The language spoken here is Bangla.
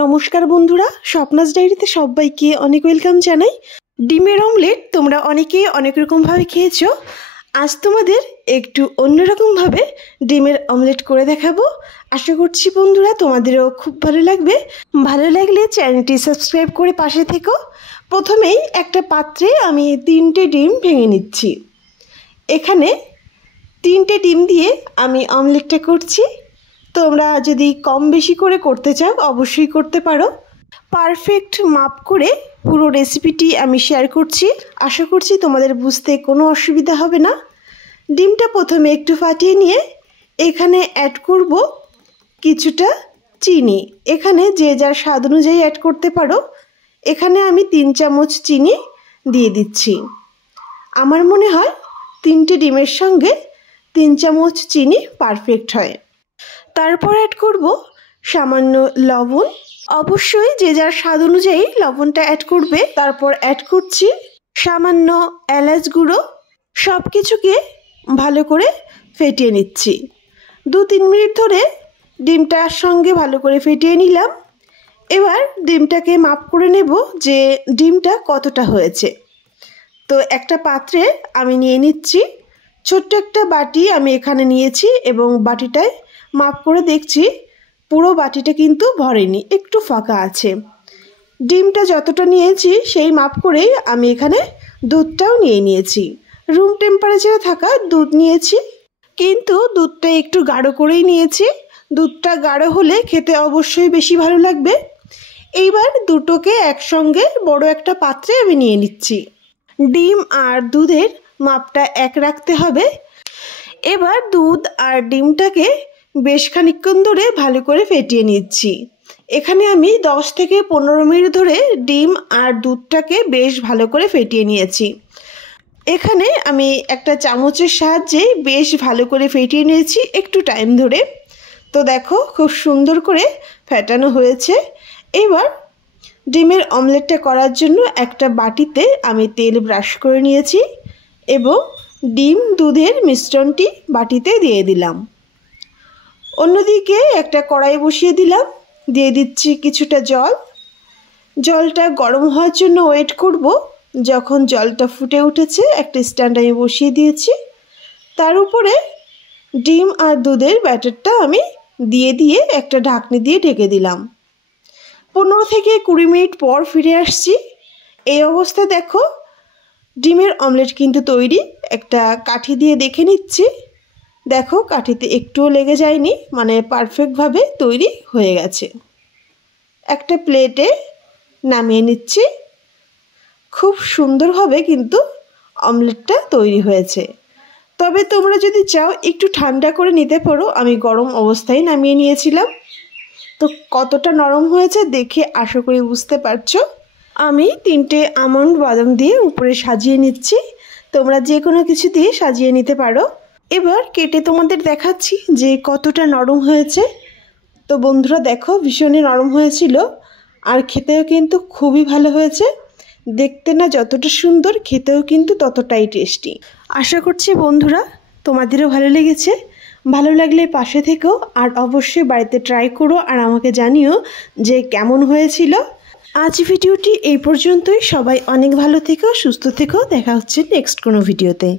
নমস্কার বন্ধুরা, স্বপ্নাস ডায়েরিতে সবাইকে অনেক ওয়েলকাম জানাই। ডিমের অমলেট তোমরা অনেকেই অনেক রকমভাবে খেয়েছো। আজ তোমাদের একটু অন্যরকমভাবে ডিমের অমলেট করে দেখাবো। আশা করছি বন্ধুরা তোমাদেরও খুব ভালো লাগবে। ভালো লাগলে চ্যানেলটি সাবস্ক্রাইব করে পাশে থেকো। প্রথমেই একটা পাত্রে আমি 3টে ডিম ভেঙে নিচ্ছি। এখানে 3টে ডিম দিয়ে আমি অমলেটটা করছি। তোমরা যদি কম বেশি করে করতে চাও অবশ্যই করতে পারো। পারফেক্ট মাপ করে পুরো রেসিপিটি আমি শেয়ার করছি। আশা করছি তোমাদের বুঝতে কোনো অসুবিধা হবে না। ডিমটা প্রথমে একটু ফাটিয়ে নিয়ে এখানে অ্যাড করব কিছুটা চিনি। এখানে যে যার স্বাদ অনুযায়ী অ্যাড করতে পারো। এখানে আমি 3 চামচ চিনি দিয়ে দিচ্ছি। আমার মনে হয় 3টে ডিমের সঙ্গে 3 চামচ চিনি পারফেক্ট হয়। তারপর অ্যাড করব সামান্য লবণ। অবশ্যই যে যার স্বাদ অনুযায়ী লবণটা অ্যাড করবে। তারপর অ্যাড করছি সামান্য এলাচ গুঁড়ো। সব কিছুকে ভালো করে ফেটিয়ে নিচ্ছি। 2-3 মিনিট ধরে ডিমটার সঙ্গে ভালো করে ফেটিয়ে নিলাম। এবার ডিমটাকে মাপ করে নেব যে ডিমটা কতটা হয়েছে। তো একটা পাত্রে আমি নিয়ে নিচ্ছি। ছোট্ট একটা বাটি আমি এখানে নিয়েছি এবং বাটিটায় মাপ করে দেখছি পুরো বাটিটা কিন্তু ভরেনি, একটু ফাঁকা আছে। ডিমটা যতটা নিয়েছি সেই মাপ করেই আমি এখানে দুধটাও নিয়ে নিয়েছি। রুম টেম্পারেচারে থাকা দুধ নিয়েছি, কিন্তু দুধটা একটু গাঢ় করেই নিয়েছি। দুধটা গাঢ় হলে খেতে অবশ্যই বেশি ভালো লাগবে। এইবার দুটোকে একসঙ্গে বড় একটা পাত্রে আমি নিয়ে নিচ্ছি। ডিম আর দুধের মাপটা এক রাখতে হবে। এবার দুধ আর ডিমটাকে বেশ খানিকক্ষণ ধরে ভালো করে ফেটিয়ে নিচ্ছি। এখানে আমি 10 থেকে 15 মিনিট ধরে ডিম আর দুধটাকে বেশ ভালো করে ফেটিয়ে নিয়েছি। এখানে আমি একটা চামচের সাহায্যে বেশ ভালো করে ফেটিয়ে নিয়েছি একটু টাইম ধরে। তো দেখো খুব সুন্দর করে ফেটানো হয়েছে। এবার ডিমের অমলেটটা করার জন্য একটা বাটিতে আমি তেল ব্রাশ করে নিয়েছি এবং ডিম দুধের মিশ্রণটি বাটিতে দিয়ে দিলাম। অন্যদিকে একটা কড়াই বসিয়ে দিলাম। দিয়ে দিচ্ছি কিছুটা জল। জলটা গরম হওয়ার জন্য ওয়েট করব। যখন জলটা ফুটে উঠেছে একটা স্ট্যান্ড আমি বসিয়ে দিয়েছি। তার উপরে ডিম আর দুধের ব্যাটারটা আমি দিয়ে একটা ঢাকনি দিয়ে ঢেকে দিলাম। 15 থেকে 20 মিনিট পর ফিরে আসছি। এই অবস্থায় দেখো ডিমের অমলেট কিন্তু তৈরি। একটা কাঠি দিয়ে দেখে নিচ্ছি। দেখো কাঠিতে একটুও লেগে যায়নি, মানে পারফেক্টভাবে তৈরি হয়ে গেছে। একটা প্লেটে নামিয়ে নিচ্ছি। খুব সুন্দরভাবে কিন্তু অমলেটটা তৈরি হয়েছে। তবে তোমরা যদি চাও একটু ঠান্ডা করে নিতে পারো। আমি গরম অবস্থায় নামিয়ে নিয়েছিলাম। তো কতটা নরম হয়েছে দেখে আশা করি বুঝতে পারছো। আমি 3টে আমন্ড বাদাম দিয়ে উপরে সাজিয়ে নিচ্ছি। তোমরা যে কোনো কিছু দিয়ে সাজিয়ে নিতে পারো। এবার কেটে তোমাদের দেখাচ্ছি যে কতটা নরম হয়েছে। তো বন্ধুরা দেখো ভীষণই নরম হয়েছিল আর খেতেও কিন্তু খুবই ভালো হয়েছে। দেখতে না যতটা সুন্দর, খেতেও কিন্তু ততটাই টেস্টি। আশা করছি বন্ধুরা তোমাদেরও ভালো লেগেছে। ভালো লাগলে পাশে থেকো আর অবশ্যই বাড়িতে ট্রাই করো আর আমাকে জানিও যে কেমন হয়েছিল। আজ ভিডিওটি এই পর্যন্তই। সবাই অনেক ভালো থেকো, সুস্থ থেকো। দেখা হচ্ছে নেক্সট কোনো ভিডিওতে।